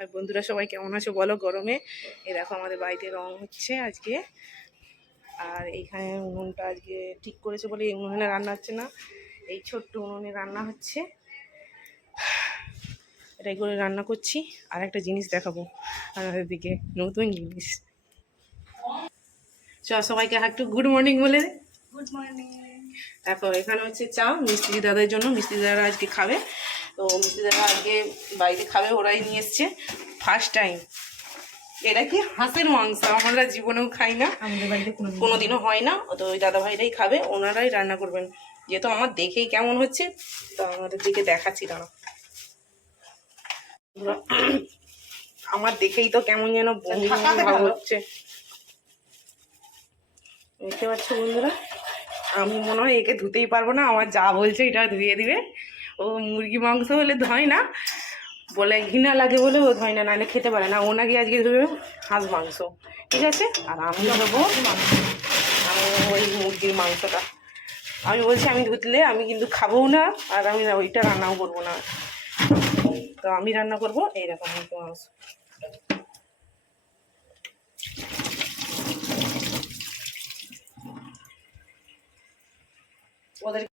আর বন্ধুরা সবাই কেমন আছো বলো গরমে? এই দেখো আমাদের বাড়িতে রং হচ্ছে আজকে। আর এইখানে উনুনটা আজকে ঠিক করেছে বলে এই উনুনে রান্না হচ্ছে না এই ছোট্ট উনুনে রান্না হচ্ছে। এটাই করে রান্না করছি। আর একটা জিনিস দেখাবো আমাদের দিকে নতুন জিনিস। চ সবাইকে একটু গুড মর্নিং বলে দে। গুড মর্নিং দেখো এখানে হচ্ছে চা মিস্ত্রি দাদার জন্য মিস্ত্রি দাদারা আজকে খাবে। তো মিস্ত্রি দাদা আজকে বাড়িতে খাবে ওরাই নিয়ে এসছে ফার্স্ট টাইম এটা কি হাঁসের মাংস? আমরা জীবনেও খাই না। কোনো কোনোদিনও। হয় না। তো ওই দাদা ভাইরাই খাবে ওনারাই রান্না করবেন। যেহেতু আমার দেখেই কেমন হচ্ছে তো আমাদের দিকে দেখাচ্ছি দাঁড়া আমার দেখেই তো কেমন যেন হচ্ছে। দেখতে পাচ্ছ বন্ধুরা আমি মনে হয় একে ধুতেই পারব না আমার যা বলছে এটা ধুয়ে দিবে। ও মুরগি মাংস হলে ধয় না। বলে ঘৃণা লাগে বলে ও ধয় না, নাহলে খেতে পারে না। ও নাকি আজকে ধরবে হাঁস মাংস। ঠিক আছে? আর আমি ধরবো আমি ওই মুরগির মাংসটা। আমি বলছি, আমি ধুতলে আমি কিন্তু খাব না, আর আমি ওইটা রান্নাও করব না। তো আমি রান্না করব এইরকম মুরগি মাংস। ওদের